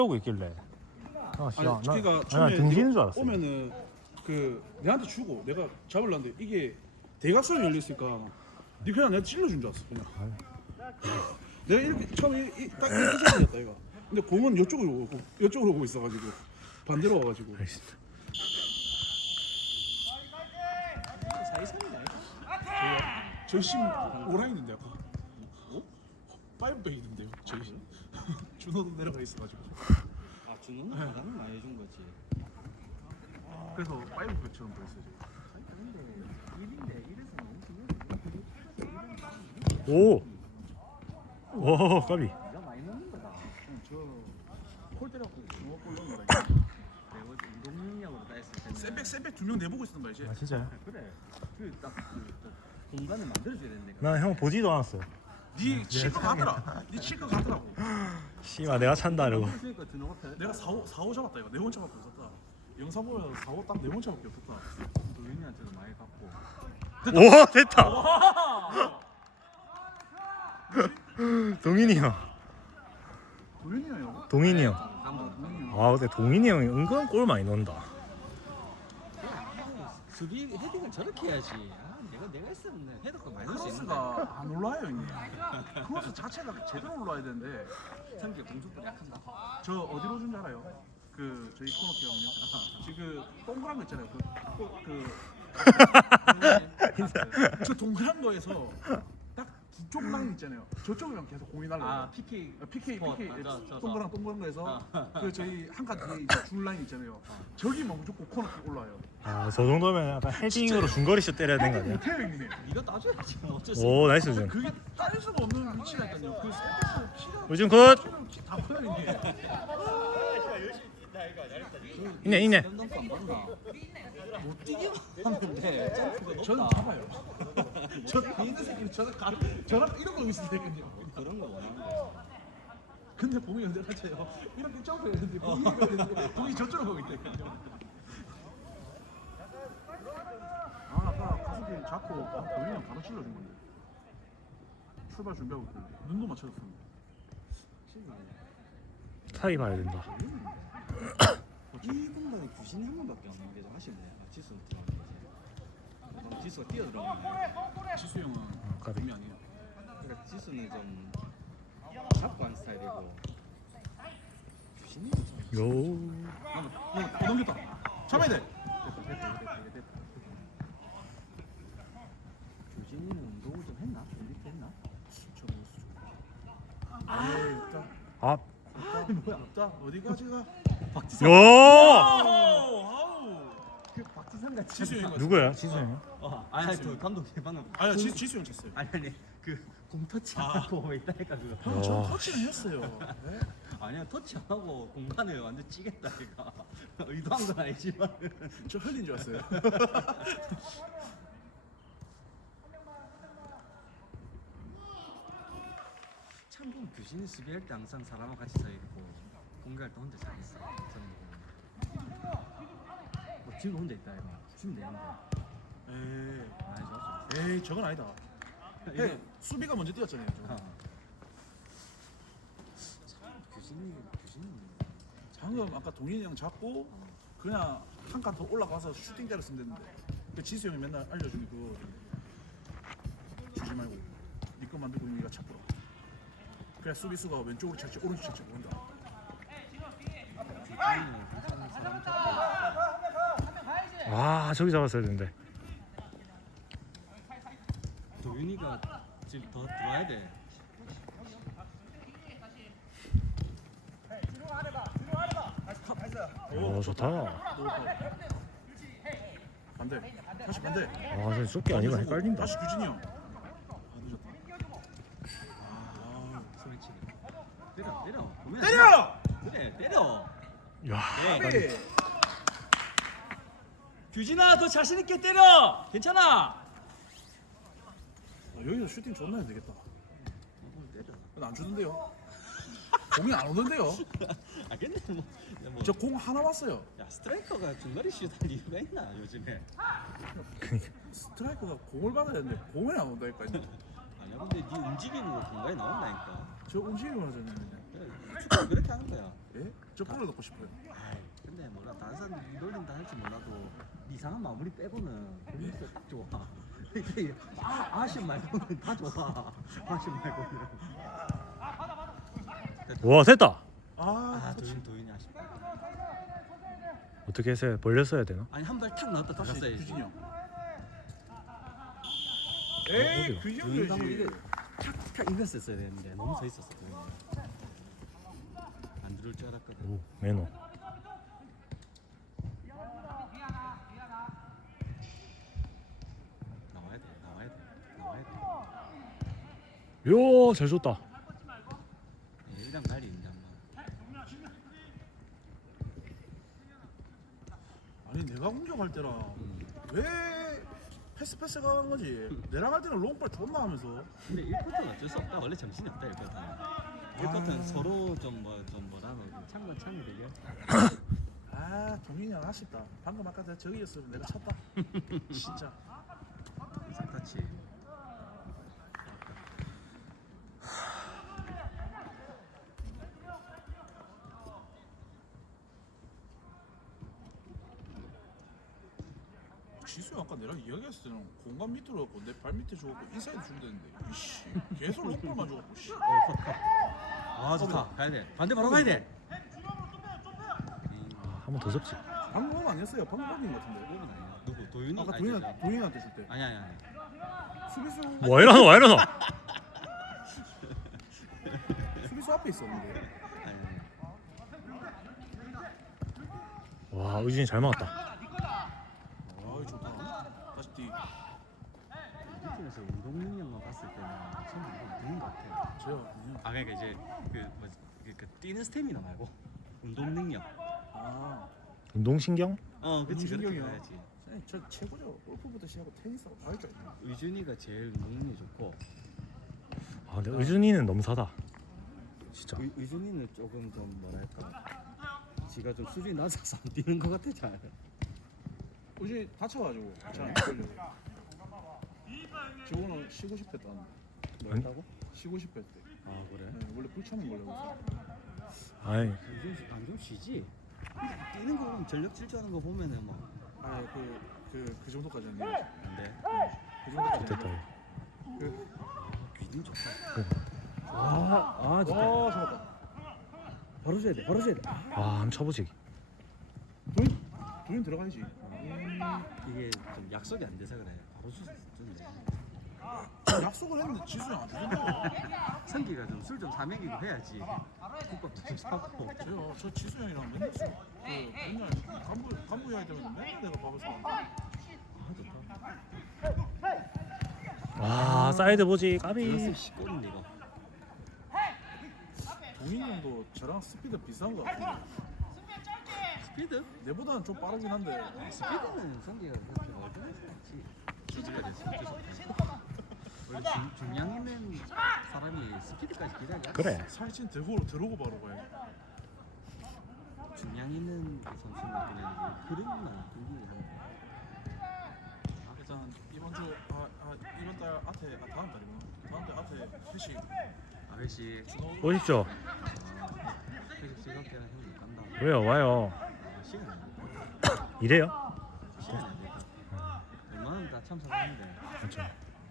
오고 있길래. 아니, 나 그러니까 등지는 줄 알았어. 오면은 그 내한테 주고 내가 잡으려는데 이게 대각선이 열려 있으니까 니 그냥 내가 찔러준 줄 알았어 그냥. 내가 이렇게 처음에 딱 이렇게 생겼다 이거. 근데 공은 이쪽으로 오고 있어가지고 반대로 와가지고. 사이선이네. 저심 오라인인데 아까. 어? 파이브백이던데요 저희. 준호도 내려가 있어가지고. 아 준호는 가장 많이 해준 거지. 그래서 파이브백처럼 보였어요 지금. 근데 1인데 1에서 너무 중요해. 오. 오 까비. 내가 많이 넣는 거다. 저콜 때려갖고 준호 골 넣는 거다. 내가 운동 능력으로 따했을 때는. 쌤백 2명 내보고 있었던 거야 이제. 아 진짜요? 그래. 그딱 공간을 만들어줘야 되는데. 난 형 보지도 않았어. 니 칠거 가더라. 니 칠거 가더라고. 씨발 내가 찬다 이러고. 그러니까 준호가 편. 내가 4호 잡았다 이거. 네 번째밖에 없었다. 영상 보면 4호 딱 네 번째밖에 없었다. 도윤이한테도 많이 갖고. 오 됐다. 동인이 형. 도윤이 형이라고? 동인이 형. 감독. 아 근데 동인이 형이 은근 골 많이 넣는다. 수비 헤딩을 저렇게 해야지. 아, 내가 했으면 헤더가 많이 넣을 수 있는데. 크로스가 안 올라와요 형님. 크로스 자체가 제대로 올라와야 되는데 성격 공격도 약한다. 저 어디로 준 줄 알아요? 그 저희 코너키 형요. 지금 동그란 거 있잖아요. 저 동그란 거에서 딱 뒤쪽 라인 있잖아요. 저쪽이랑 계속 공이 날라요. 아 PK PK 저. 동그란 거에서 그 저희 한 칸 뒤에 이제 줄 라인 있잖아요. 저기만 무조건 코너킥 올라와요. 아저 정도면 약간 헤딩으로 중거리슛 때려야 되는 거 아니야? 못해요 형님. 네가 따줘야지. 뭐 어쩔 수 오 나이스 준. 그게 딸 수가 없는 위치라니까요. 그 세트 키가 요즘 굿. 다 커요 형님. 있네. 던던거 안 봤나? 못 뛰게 하는데 점프가 높다. 저는 잡아요. 저 있는 새끼는 저랑 이런 거 있을 때거든요. 그런 거 원하는 거야. 근데 공이 언제까지요? 이렇게 점프했는데 공이 저쪽으로 가고 있다니까요. 아 아까 가슴 잡고 본인은 바로 찔러준 건데. 출발 준비하고 있고 눈도 맞춰줬습니다. 사이 봐야 된다. 이 공간에 규신이 한 번밖에 없는 게 좀 아쉽네. 지수 들어가네. 지수가 뛰어 들어가네. 지수 형은 까비. 의미 아니에요. 그러니까 지수는 좀 잡고 한 스타일이고 규신이 좀 요. 넘겼다. 잡아야 돼. 됐다. 규신이는 운동을 좀 했나? 밑에 했나? 아. 뭐야? 자 어디까지가? 박지성. 요. 아우. 그 박지성 같이. 지수 형인 것 누구야? 지수 형? 아니 저 감독 방금. 아니야 지수 형 쳤어요. 아니 그 공터치 안 하고 있다니까 그거. 형, 저 터치는 했어요. 네? 아니야 터치 안 하고 공간을 완전 찌겠다 이가. 의도한 건 아니지만. 저 흘린 줄 알았어요. 참 보면 규신이 수비할 때 항상 사람하고 같이 서 있고 공격할 때 혼자 잘했어. 뭐 지금 혼자 있다 이거. 주면 되는데. 에이, 많이 좋았어. 에이 저건 아니다. 이거 형 수비가 먼저 뛰었잖아요. 저거. 참 규신이. 방금 아까 동인이 형 잡고 그냥 한 칸 더 올라가서 슈팅 때렸으면 됐는데 그 지수 형이 맨날 알려주는 그거 주지 말고 니꺼 만들고 니가 잡으라. 그래 수비수가 왼쪽으로 찰지 오른쪽 찰지 모른다. 규신이 괜찮은 사람 잡고. 아 저기 잡았어야 되는데. 도윤이가 지금 더 들어와야 돼. 오 좋다. 반대. 다시 반대. 아 진짜 쏟기 아니고 헷갈린다. 다시 규진이 형. 아 늦었다. 소리치기. 때려. 때려! 그래 때려. 야. 네. 규진아 더 자신 있게 때려. 괜찮아. 여기서 슈팅 존나 해도 되겠다. 때려. 안 주는데요. 공이 안 오는데요. 아 근데 뭐 저 공 하나 왔어요. 야 스트라이커가 중거리 슛할 이유가 있나 요즘에? 스트라이커가 공을 받아야 되는데 공이 안 온다니까. 아니야 근데 네 움직임으로 공간이 나온다니까. 저 움직임을 하잖아요. 축구 그렇게 하는 거야. 예? 저 골을 넣고 싶어요. 아이, 근데 몰라 다른 사람 놀린다 할지 몰라도 이상한 마무리 빼고는 공격수 딱 좋아. 이게 아쉽 말고는 다 좋아. 아쉽 말고는. 와 됐다. 아 터치. 도윤이 아쉽다. 어떻게 해서 벌렸어야 되나? 아니 한 발 탁 나왔다 다시 들어갔어야지. 규진이 형. 어디야? 에이 규진이 방금 형이지. 이거 탁탁 이겼었어야 되는데 너무 서 있었어 도윤이. 안 들어올 줄 알았거든. 오 매너. 나와야 돼, 나와야 돼, 나와야 돼. 요잘 줬다. 이랑 달리 있냐 마. 아니 내가 공격할 때랑 왜 패스 가는 거지? 내랑 할 때는 롱발 존나 하면서. 근데 1쿼터는 어쩔 수 없다. 원래 정신이 없다 1쿼터는. 1쿼터는 서로 좀 뭐라고 창과 창이 되게. 아 동인이 형 아쉽다. 방금 아까 내가 저기였으면 내가 쳤다. 진짜. 상타치. 지수 형 아까 내랑 이야기했을 때는 공간 밑으로 갖고 내 발 밑에 줘갖고 인사이드 준다는데 이씨 계속 롱볼만 줘갖고 씨. 아 좋다. 가야 돼. 반대 바로 가야 돼. 한 번 더 접지. 방금 아니었어요. 방금 인 것 같은데. 이건 아니야. 누구 도윤이? 아까 아니지. 도인한테 줄 때. 아니야. 수비수 와 이러노 와 이러노. 수비수 앞에 있었는데. 아니. 와 의진이 잘 막았다. 아 좋다. 다시 뒤. 팀에서 운동 능력만 봤을 때는 전부 이거 느린 것 같아. 제가 아 그러니까 이제 그 뛰는 스태미나 말고 운동 능력. 아 운동신경? 그치 그렇게 운동신경이요. 봐야지. 저 최고죠. 골프부터 시작하고 테니스하고 다 했죠. 의준이가 제일 운동 능력이 좋고 아 근데 의준이는 넘사다. 진짜. 의준이는 조금 좀 뭐랄까 지가 좀 수준이 낮아서 안 뛰는 것 같아 잘. 우지 다쳐가지고 잘안 걸려. 저거는 쉬고 싶었다. 뭐였다고? 쉬고 싶을 때. 아 그래? 네, 원래 불참은 걸려서. 아이 의준 안좀 쉬지. 뛰는 거 보면 전력 질주하는 거 보면은 뭐 아그 정도까지는 안 돼. 그 정도까지. 됐다. 그 귀는 좋다. 아, 잡았다. 바로 줘야 돼. 바로 줘야 돼. 아 한번 쳐보지. 도인 들어가야지. 이게 좀 약속이 안 돼서 그래. 바로 주네. 약속을 했는데 지수야 안 주던데. 성기가 좀 술 좀 사먹이고 해야지. 국밥도 좀 사고. 저 지수 형이랑 맨날 맨날 간부 이야기 때문에 맨날 내가 밥을 사. 아 좋다. 와 사이드 보지 까비. 이것은 시골인데 이거. 동인 형도 저랑 스피드 비슷한 거 같은데. 스피드? 내보다는 좀 빠르긴 한데. 스피드는 성기가 그렇게 멀쩡하지 않지. 지지가 됐어. 어쩔 수 없지. 원래 중량 있는 사람이 스피드까지 기다려. 그래. 살찐 들어오고 바로 가야. 중량 있는 선수는 그냥 흐름만 끊기게 하는 거야. 일단 이번 주 이번 달 앞에 다음 달이구나. 다음 달 앞에 회식. 아저씨 오십시오. 회식 즐겁게 하는 형님 간다. 왜요 와요. 시간이 안 돼. 이래요? 시간이 안 돼. 웬만하면 다 참석하는데. 그렇죠.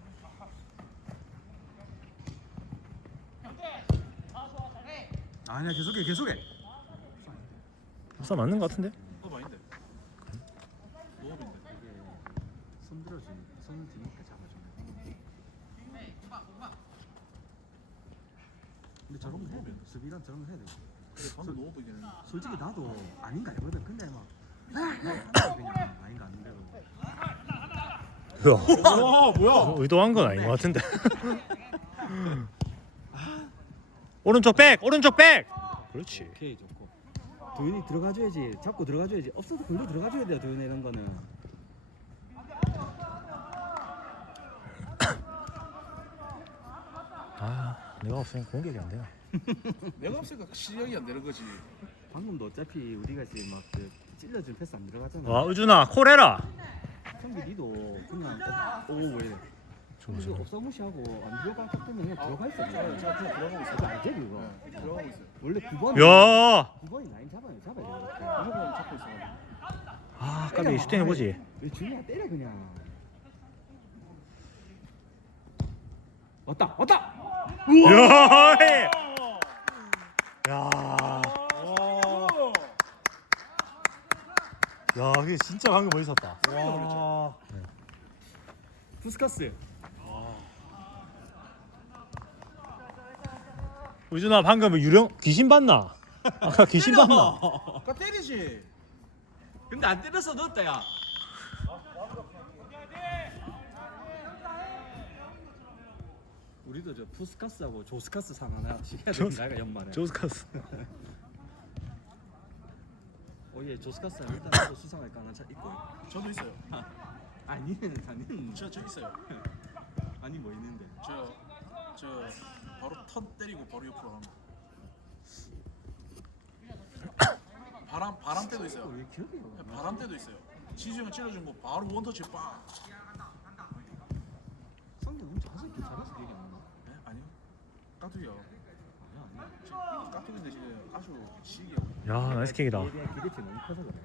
아니야 계속해. 합사 맞는 거 같은데? 그거 아닌데. 노업인데. 이게 손 들어주니까 손 뒤니까 잡아주네. 근데 저런 거 해야 돼. 수비란 저런 거 해야 돼. 근데 방금 노업이긴 했는데. 솔직히 나도 아닌가 알거든. 근데 막 그냥 아닌가 아닌데도. 우와. 와 뭐야? 의도한 건 아닌 것 같은데. 오른쪽 백 그렇지. 오케이 좋고. 도윤이 들어가줘야지. 잡고 들어가줘야지. 없어도 걸로 들어가줘야 돼요. 도윤이 이런 거는. 아 내가 없으니까 공격이 안 되나. 내가 없으니까 시작이 안 되는 거지. 방금도 어차피 우리가 지금 막 그 찔러준 패스 안 들어가잖아. 와 의준아 콜해라. 형기 니도 그냥 오왜 이거 없어 무시하고 안 들어갈 것 때문에 그냥 들어가 있어. 제가 그냥 들어가고 있어요. 그거 알지 그거? 네, 들어가고 있어요. 원래 9번. 야! 9번이 라인 잡아야 돼. 무조건 잡고 있어요. 아, 까비 슈팅 해보지. 왜 준이야 때려 그냥. 왔다 왔다. 야! 해! 야! 야, 이게 진짜 방금 멋있었다. 와. 부스카스. 우준아 방금 유령 귀신 봤나? 아까 귀신 봤나? 아까 때리지. 근데 안 때려서 넣었다 야. 우리도 저 푸스카스하고 조스카스 상 하나씩 해야 되는 거야 연말에. 조스카스. 예 조스카스 일단 나도 수상할 거 하나 있고. 저도 있어요. 아니는 저 있어요. 아니 뭐 있는데. 저 바로 턴 때리고 바로 옆으로 가는 거. 바람 때도 있어요. 왜 기억이 안 나? 바람 때도 있어요. 지수 형 찔러준 거 바로 원터치 빵. 성격 너무 잘해서 기억이 안 나. 네? 아니요. 까투기요. 아니야. 까투기인데 지금 아주 시기요. 야, 나이스 킥이다. 얘에 대한 기대치 너무 커서 그래.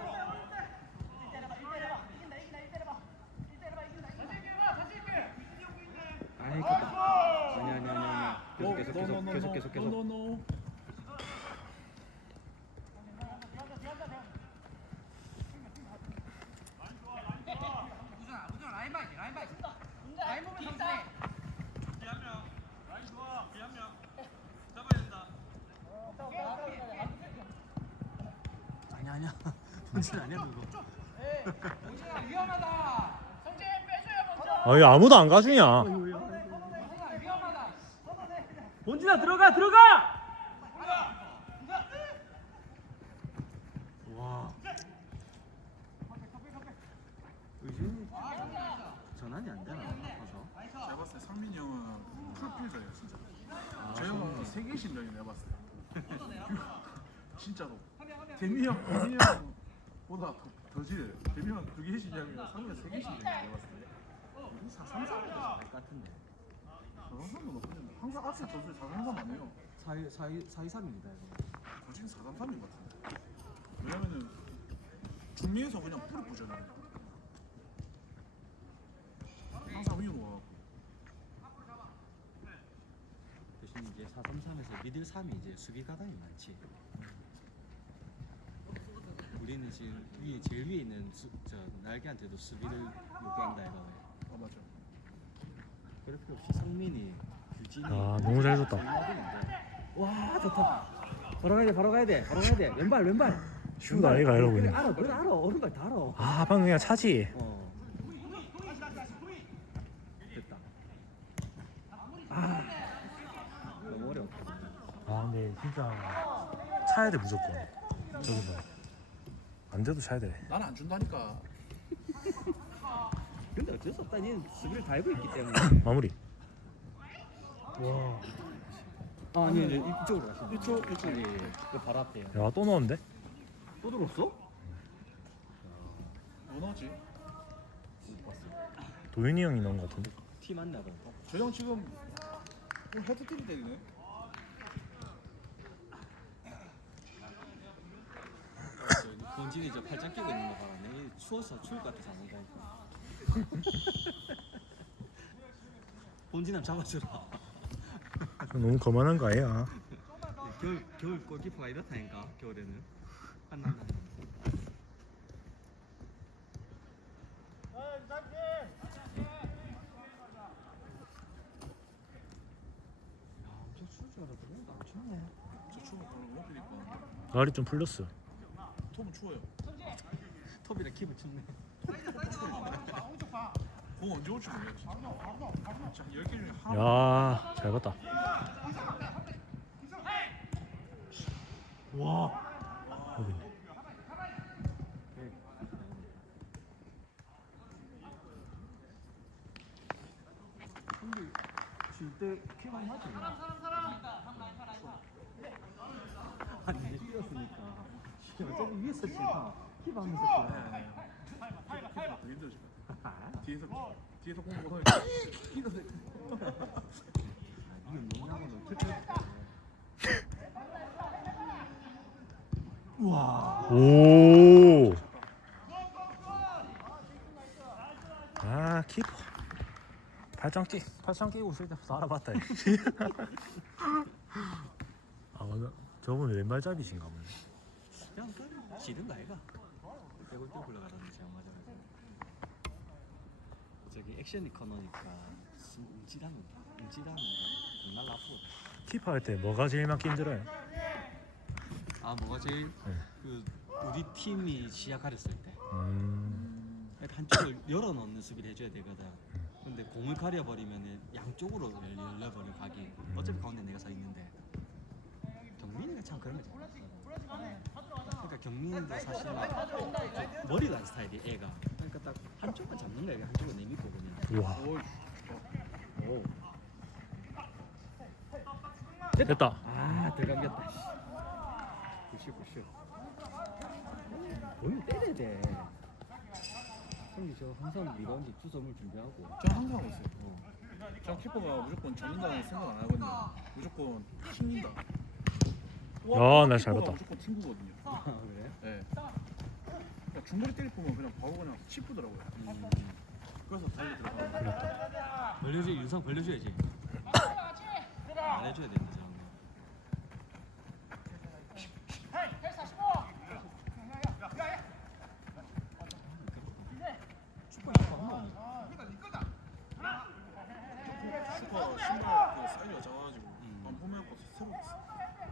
아이 컸다. 아니야. 계속. 노노노. 아니야. 본진 아니야 그거. 아, 왜 아무도 안 가주냐? 본진아 들어가. 와. 의준이 전환이 안 되나? 아파서. 제가 봤을 때 상민이 형은 풀필더예요 진짜. 저 형은 세계 신령이 내가 봤을 때. 진짜로. 대미 형보다 더 지려요. 대미 형 2개 신령이면 상민이 세계 신령이 내가 봤을 때. 우리 433도 알 것 같은데. 433도 높은데 항상 앞에 저수 433 아니에요. 423입니다 이거. 솔직히 433인 것 같은데. 왜냐면은 중미에서 그냥 뿌리 부잖아요. 항상 위로 와갖고. 대신 이제 433에서 미들 3이 이제 수비 가담이 많지. 우리는 지금 제일 위에 있는 저 날개한테도 수비를 요구한다 이거. 맞아. 그럴 필요 없이 성민이, 규진이. 아, 너무 잘 줬다. 와 좋다. 바로 가야 돼. 왼발. 슛 아이가 이러고 있네. 그래 알아. 오른발 다 알아. 아, 방금 그냥 차지. 됐다. 아 너무 어려웠다. 아, 근데 진짜 차야 돼 무조건. 저기서 안 돼도 차야 돼. 나는 안 준다니까. 근데 어쩔 수 없다. 니는 수비를 다 알고 있기 때문에. 마무리. 와. 아 아니 이쪽으로 가시죠. 이쪽. 예. 그 바로 앞에요. 야, 또 넣었는데? 또 들었어? 뭐 넣었지? 못 봤어. 도윤이 형이 넣은 것 같은데. 티 맞나 봐. 저 형 지금 헤드티리 때리네. 본진이 저 팔짱 끼고 있는 거 봐라. 내 추워서 추울 것 같아서 안 온다니까. 본진함 잡아주라. 너무 거만한 거 아니야? 겨울 골키퍼가 이렇다니까 겨울에는 한남. 엄청 추울 줄 알았더니 안 춥네. 저 추워 별로 못 피니까. 날이 좀 풀렸어. 톱은 추워요. 톱이랑 킵을 춥네. 공 언제 올지 모르겠어. 진짜 10개 중에 하나. 야, 잘 봤다. 와. 어디? 근데 쉴때 킵만 하지. 아니 이제 뛰었으니까. 어차피 위에서 칠까. 킵하면서 칠까. 더 힘들어질 것 같아. 뒤에서 뒤에서 공 먹어요. 이러세. 이게 뭐냐고는 틀 우와. 오. 아 키퍼. 팔짱 끼고 있을 때 알아봤다. 아 맞아. 저분 왼발잡이신가 보네. 그냥 지른 거 아이가? 떼굴떼굴 굴러가다니 제가 맞아가지고 저기 액션이 커너니까 움찔하는 정말 아프고. 키퍼 할 때 뭐가 제일 맞기 힘들어요? 아 뭐가 제일 네. 그 우리 팀이 시작하랬을 때 네. 한쪽을 열어놓는 수비를 해줘야 되거든. 근데 공을 가려버리면 양쪽으로 열려버려 각이. 어차피 가운데 내가 서 있는데 경민이가 참 그런 거 잘했어. 그러니까 경민이도 사실 머리가 안 스타일이 애가. 그러니까 딱 한쪽만 잡는 거야. 한쪽은 내밀고 그냥. 우와. 오. 됐다. 아 들어감겼다. 굿슛. 몸이 때려야 돼. 형님 저 항상 리바운드 투점을 준비하고. 저 항상 하고 있어요. 저 키퍼가 무조건 잡는다는 생각 안 하거든요. 무조건 튕긴다. 야, 나잘 봤다. 무조건 튕구거든요. 아 그래? 네. 그러니까 중거리 때릴 보면 그냥 바로 그냥 치프더라고요. 그래서 달리 들어가. 벌려줘 윤상 벌려줘야지. 안 해줘야 되는데 저런 거. 슈퍼 이거 한 번. 슈퍼 신발 그 사이즈가 작아가지고 안 보면 새로 샀어.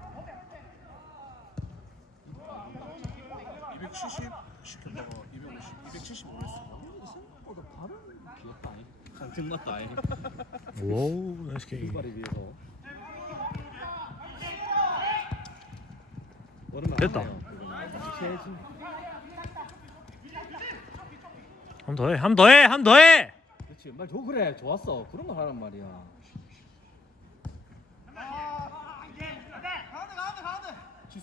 270 시켰다가 250, 270 올렸어. 생각보다 발은 귀엽다. 강증 맞다. 오, SK. 신발에 비해서. 오랜만에 됐다. 하네요, 그거는. 다시 해야지. 한 번 더해. 그렇지 말 좋 그래 좋았어 그런 걸 하란 말이야. 지수.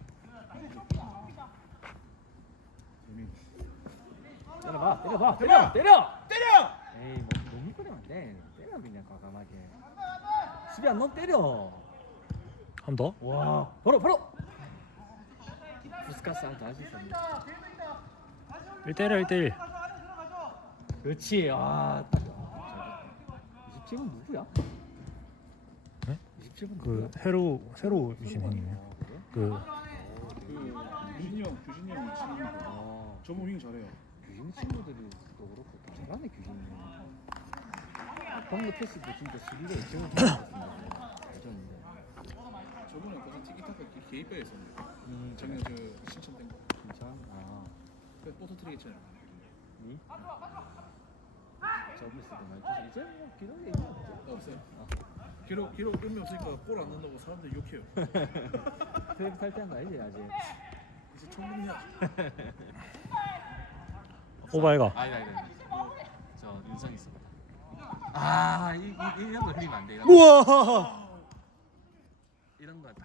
때려. 에이 뭐 너무 때리면 안 돼. 때려 그냥 과감하게. 수비 안 넣으면 때려. 한 번 더. 와 바로. 부스카스 한번 할수 있었네. 1대1. 그렇지. 아. 27번 누구야? 네? 27번 그 누구야? 새로 오신 형님이요. 그래? 그 규진이 형이 치는 거. 저분 윙 잘해요. 규진 친구들이 또 그렇고 다 잘하네 규진이. 방금 패스도 진짜 수비가 예측을 잘했습니다. 잘했는데. 저번에 무슨 티키타카 개입배 했었는데. 작년 그 신청된 거. 진짜? 아. 그 포토트리겠잖아요. 니? 저번에 쓰던 말 이제 뭐 기록이 있나 없죠? 없어요. 기록 의미 없으니까 골 안 넣는다고 사람들이 욕해요. 트랙 탈 때는 아니지 아직. 이제 총무냐? 오바이가. 아니. 저 윤성 있습니다. 아 이런 거 흘리면 안 돼. 우와. 이런 거